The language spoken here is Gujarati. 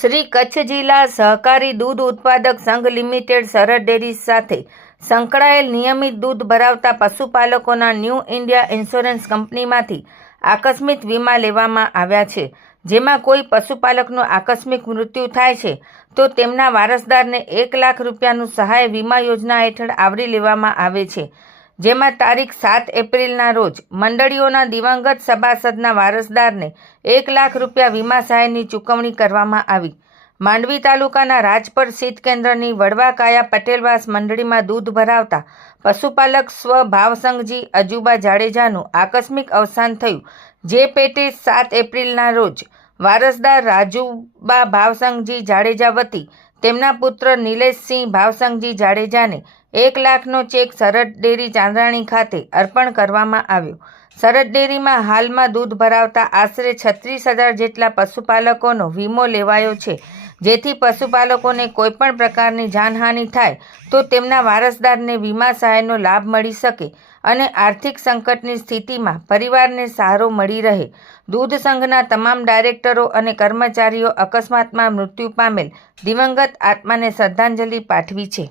શ્રી કચ્છ જિલ્લા સહકારી દૂધ ઉત્પાદક સંઘ લિમિટેડ સરહદ ડેરી સાથે સંકળાયેલ નિયમિત દૂધ ભરાવતા પશુપાલકોના ન્યૂ ઇન્ડિયા ઇન્સ્યોરન્સ કંપનીમાંથી આકસ્મિક વીમા લેવામાં આવ્યા છે, જેમાં કોઈ પશુપાલકનું આકસ્મિક મૃત્યુ થાય છે તો તેમના વારસદારને 1 લાખ રૂપિયાનું સહાય વીમા યોજના હેઠળ આવરી લેવામાં આવે છે, જેમાં તારીખ 7 એપ્રિલના રોજ મંડળીઓના દિવંગત સભાસદના વારસદારને 1 લાખ રૂપિયા વીમા સહાયની ચૂકવણી કરવામાં આવી। માંડવી તાલુકાના રાજપર શીત કેન્દ્રની વડવા કાયા પટેલવાસ મંડળીમાં દૂધ ભરાવતા પશુપાલક સ્વ ભાવસંઘજી અજુબા જાડેજાનું આકસ્મિક અવસાન થયું, જે પેટે 7 એપ્રિલના રોજ વારસદાર રાજુબા ભાવસંઘજી જાડેજા વતી તેમના પુત્ર નિલેશસિંહ ભાવસંઘજી જાડેજાને 1 લાખનો ચેક સરહદ ડેરી ચાંદ્રાણી ખાતે અર્પણ કરવામાં આવ્યો। સરહદ ડેરીમાં હાલમાં દૂધ ભરાવતા આશરે 36,000 જેટલા પશુપાલકોનો વીમો લેવાયો છે, જેથી પશુપાલકોને કોઈપણ પ્રકારની જાનહાનિ થાય તો તેમના વારસદારને વીમા સહાયનો લાભ મળી શકે અને આર્થિક સંકટની સ્થિતિમાં પરિવારને સહારો મળી રહે। દૂધ સંઘના તમામ ડાયરેક્ટરો અને કર્મચારીઓ અકસ્માતમાં મૃત્યુ પામેલ દિવંગત આત્માને શ્રદ્ધાંજલિ પાઠવી છે।